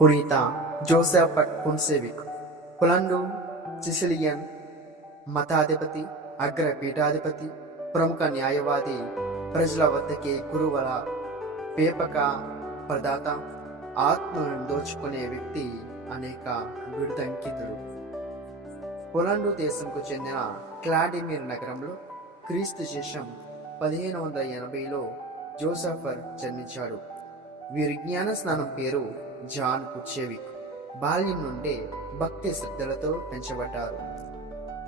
పునీత Joseph పున్సేవిక్ పొలండు Sicilian మతాధిపతి, అగ్ర పీఠాధిపతి, ప్రముఖ న్యాయవాది, ప్రజల వద్దకే గురువుల పేపక ప్రదాత, ఆత్మలను దోచుకునే వ్యక్తి, అనేక బిరుదంకితుడు. పొలండు దేశంకు చెందిన క్లాడిమిర్ నగరంలో క్రీస్తు శకం 1580లో జోసెఫర్ జన్మించాడు. వీరి జ్ఞాన స్నానం పేరు జాన్ కుచ్చేవిక్. బాల్యం నుండే భక్తి శ్రద్ధలతో పెంచబడ్డారు.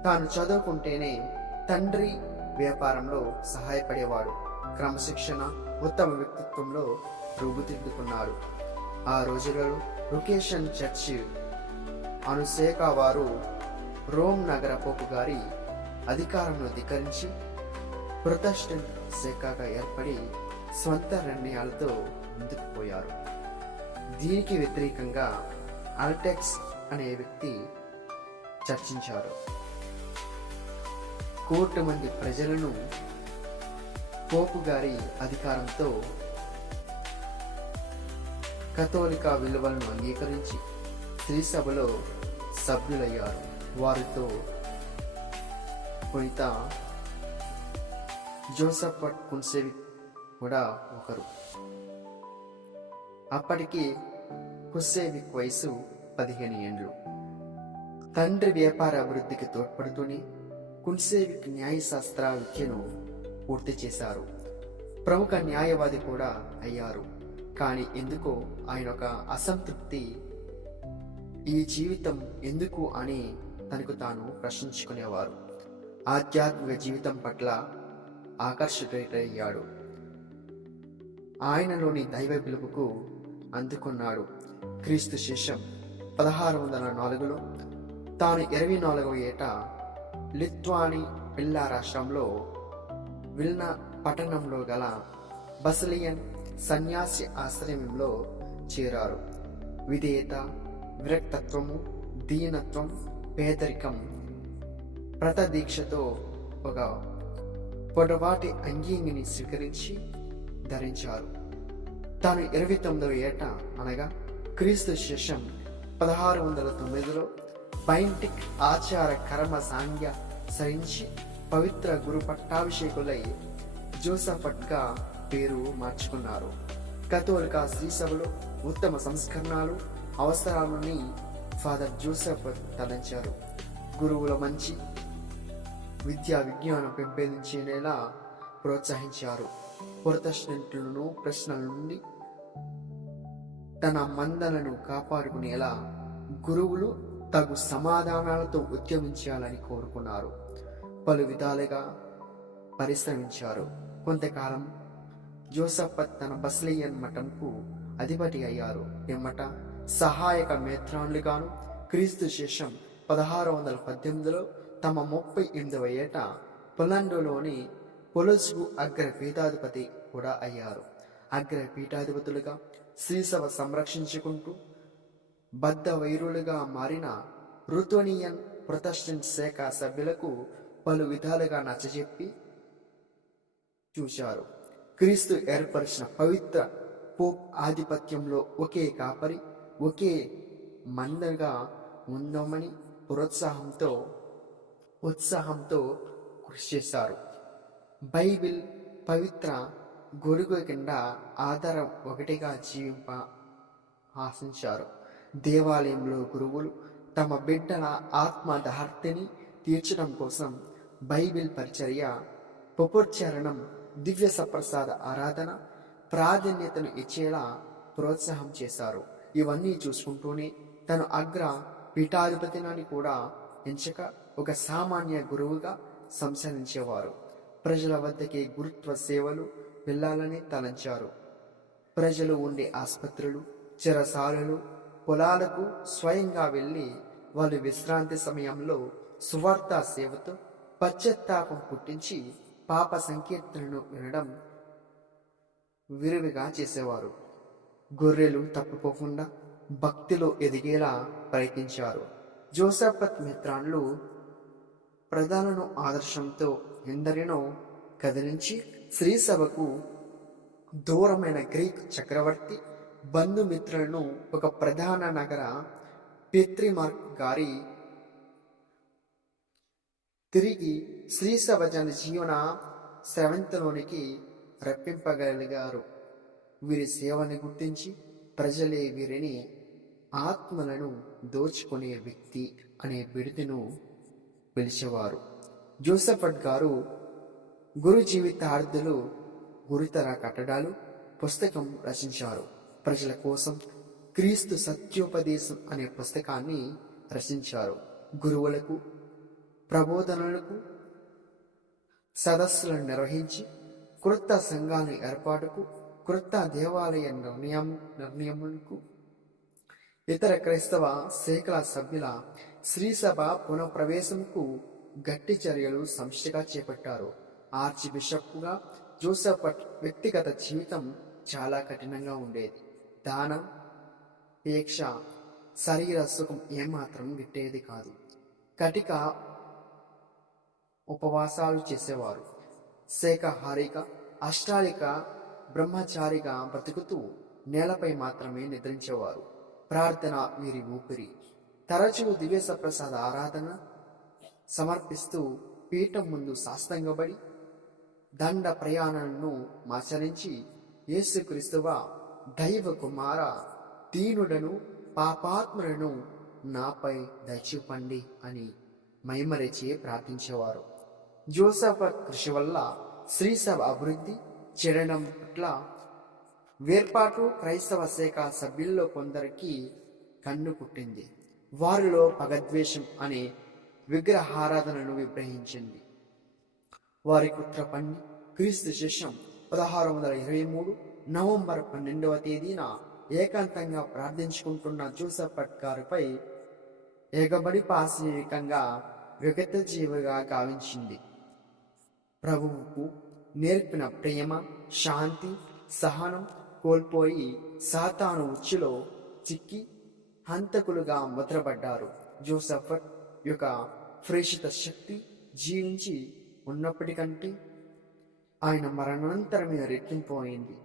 తాను చదువుకుంటేనే తండ్రి వ్యాపారంలో సహాయపడేవాడు. క్రమశిక్షణ, ఉత్తమ వ్యక్తిత్వంలో రూపుదిద్దుకున్నాడు. ఆ రోజులలో రుకేషన్ చర్చి అనుసేక వారు రోమ్ నగర పోపు గారి అధికారంలో ధిక్కరించి ప్రొటెస్టెంట్ శాఖగా ఏర్పడి స్వంత నిర్ణయాలతో ముందుకు పోయారు. దీనికి వ్యతిరేకంగా అల్టెక్స్ అనే వ్యక్తి చర్చించారు. కోట్ల మంది ప్రజలను పోపు గారి అధికారంతో కథోలిక విలువలను అంగీకరించి శ్రీసభలో సభ్యులయ్యారు. వారితో పునీత జోసెఫ్ పున్సేవిక్ కూడా ఒకరు. అప్పటికి కుస్సేవిక్ వయసు 15 ఏళ్ళు. తండ్రి వ్యాపార అభివృద్ధికి తోడ్పడుతూనే కున్సేవిక్ న్యాయశాస్త్ర విద్యను పూర్తి చేశారు. ప్రముఖ న్యాయవాది కూడా అయ్యారు. కానీ ఎందుకో ఆయన ఒక అసంతృప్తి, ఈ జీవితం ఎందుకు అని తనకు తాను ప్రశ్నించుకునేవారు. ఆధ్యాత్మిక జీవితం పట్ల ఆకర్షితుడయ్యాడు. ఆయనలోని దైవ పిలుపుకు అందుకున్నాడు. క్రీస్తు శకం 1604లో తాను 24వ ఏట లిత్వాని పిల్లా రాష్ట్రంలో విల్నా పట్టణంలో గల బసిలియన్ సన్యాసి ఆశ్రమంలో చేరారు. విధేయత, విరక్తత్వము, దీనత్వం, పేదరికం ప్రతదీక్షతో ఒక పొడవాటి అంగీని స్వీకరించి ధరించారు. తాను 29వ ఏట అనగా క్రీస్తు శకం 1609లో బైంటిక్ ఆచార కర్మ సాంగ్య సరించి పవిత్ర గురు పట్టాభిషేకులై జోసఫట్గా పేరు మార్చుకున్నారు. కథోలిక శ్రీసభలో ఉత్తమ సంస్కరణలు అవసరాలని ఫాదర్ జోసెఫ్ తలంచారు. గురువుల మంచి విద్యా విజ్ఞానం పెంపొందించేలా ప్రోత్సహించారు. ప్రొటెస్టెంట్లను ప్రశ్నల నుండి తన మందలను కాపాడుకునేలా గురువులు తగు సమాధానాలతో ఉద్యమించాలని కోరుకున్నారు. పలు విధాలుగా పరిశ్రమించారు. కొంతకాలం జోసెఫ్ తన బసిలియన్ మఠంకు అధిపతి అయ్యారు. పిమ్మట సహాయక మేత్రాన్లుగాను క్రీస్తు శకం 1618లో తమ 38వ ఏట పొలండోలోని పొలస్కు అగ్ర పీఠాధిపతి కూడా అయ్యారు. అగ్ర పీఠాధిపతులుగా శ్రీసభ సంరక్షించుకుంటూ బద్ధ వైరులుగా మారిన రుతోనియన్ ప్రొటెస్టెంట్ శాఖ సభ్యులకు పలు విధాలుగా నచ్చజెప్పి చూశారు. క్రీస్తు ఏర్పరిచిన పవిత్ర పోప్ ఆధిపత్యంలో ఒకే కాపరి, ఒకే మందగా ఉందామని ఉత్సాహంతో కృషి చేశారు. బైబిల్ పవిత్ర గొడుగు కింద ఆధారం ఒకటిగా జీవింప ఆశించారు. దేవాలయంలో గురువులు తమ బిడ్డల ఆత్మ దాహర్తిని తీర్చడం కోసం బైబిల్ పరిచర్య, పపుర్చరణం, దివ్య సప్రసాద ఆరాధన ప్రాధాన్యతను ఇచ్చేలా ప్రోత్సాహం చేశారు. ఇవన్నీ చూసుకుంటూనే తను అగ్ర పీఠాధిపతిని కూడా ఎంచక ఒక సామాన్య గురువుగా సంచరించేవారు. ప్రజల వద్దకే గురుత్వ సేవలు వెళ్ళాలని తలంచారు. ప్రజలు ఉండే ఆసుపత్రులు, చెరసాలలు, పొలాలకు స్వయంగా వెళ్ళి వాళ్ళు విశ్రాంతి సమయంలో సువార్త సేవతో పశ్చాత్తాపం పుట్టించి పాప సంకీర్తనను వినడం విరివిగా చేసేవారు. గొర్రెలు తప్పిపోకుండా భక్తిలో ఎదిగేలా ప్రయత్నించారు. జోసెఫ్ మిత్రాన్లు ప్రజలను ఆదర్శంతో ఎందరినో కదిలించి శ్రీసభకు దూరమైన గ్రీక్ చక్రవర్తి బంధుమిత్రులను ఒక ప్రధాన నగర పెత్రిమార్క్ గారి తిరిగి శ్రీసభ జన జీవన స్రవంతిలోనికి రప్పింపగలిగారు. వీరి సేవని గుర్తించి ప్రజలే వీరిని ఆత్మలను దోచుకునే వ్యక్తి అనే బిరుదును పిలిచేవారు. జోసెఫట్ గారు గురు జీవితార్థులు గురుతర కట్టడాలు పుస్తకం రచించారు. ప్రజల కోసం క్రీస్తు సత్యోపదేశం అనే పుస్తకాన్ని రచించారు. గురువులకు ప్రబోధనలకు సదస్సులను నిర్వహించి క్రొత్త సంఘాల ఏర్పాటుకు, క్రొత్త దేవాలయ నిర్ణయములకు, ఇతర క్రైస్తవ శాఖల సభ్యుల శ్రీసభ పునఃప్రవేశంకు గట్టి చర్యలు సమిష్టిగా చేపట్టారు. ఆర్చి బిషప్గా జోసెఫట్ వ్యక్తిగత జీవితం చాలా కఠినంగా ఉండేది. దానం పేక్ష శరీర సుఖం ఏమాత్రం గిట్టేది కాదు. కటిక ఉపవాసాలు చేసేవారు. శాఖాహారిక అష్టాలిక బ్రహ్మచారిగా బ్రతుకుతూ నేలపై మాత్రమే నిద్రించేవారు. ప్రార్థన వీరి ఊపిరి. తరచూ దివ్య ప్రసాద ఆరాధన సమర్పిస్తూ పీఠం ముందు సాష్టంగపడి దండ ప్రయాణాలను ఆచరించి యేసుక్రీస్తువా దైవ కుమార దీనుడను పాపాత్ములను నాపై దయచూపండి అని మైమరిచి ప్రార్థించేవారు. జోసెఫట్ కృషి వల్ల శ్రీసభ అభివృద్ధి చెందడం పట్ల వేర్పాటు క్రైస్తవ శాఖ సభ్యుల్లో కొందరికి కన్ను కుట్టింది. వారిలో పగద్వేషం అనే విగ్రహారాధనను విగ్రహించింది. వారి కుట్ర పన్ని క్రీస్తు శకం 1623 నవంబర్ 12వ తేదీన ఏకాంతంగా ప్రార్థించుకుంటున్న జోసెఫట్ గారిపై ఎగబడి పాశవికంగా విగత జీవిగా గావించింది. ప్రభువుకు నేర్పిన ప్రేమ, శాంతి, సహనం కోల్పోయి సాతాను ఉచ్చులో చిక్కి హంతకులుగా ముద్రపడ్డారు. జోసెఫట్ యొక్క ప్రేషిత శక్తి జీవించి ఉన్నప్పటికంటే ఆయన మరణానంతరమే రెట్టింపోయింది.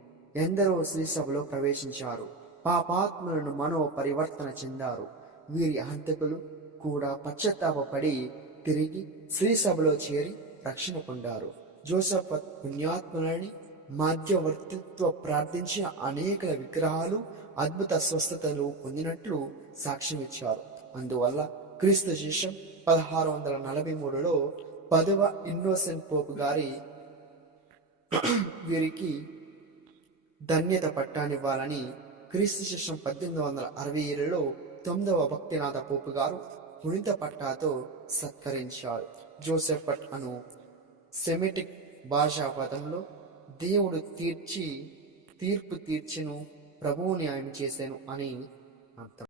ఎందరో శ్రీసభలో ప్రవేశించారు. పాపాత్ములను మనో పరివర్తన చెందారు. వీరి హంతకులు కూడా పశ్చాత్తాపడి తిరిగి శ్రీసభలో చేరి రక్షణ పొందారు. జోసెఫట్ పుణ్యాత్ములని మధ్యవర్తిత్వ ప్రార్థించిన అనేక విగ్రహాలు అద్భుత స్వస్థతలు పొందినట్లు సాక్ష్యం ఇచ్చారు. అందువల్ల క్రీస్తు శకం 1643లో 10వ ఇన్నోసెంట్ పోపు గారి వీరికి ధన్యత పట్టానివ్వాలని క్రీస్తు శకం 1867లో 9వ భక్తినాథ పోపు గారు పునీత పట్టాతో సత్కరించారు. జోసెఫట్ అను సెమిటిక్ భాషా పదంలో దేవుడు తీర్పు తీర్చెను, ప్రభువు న్యాయం చేశాను అని అర్థం.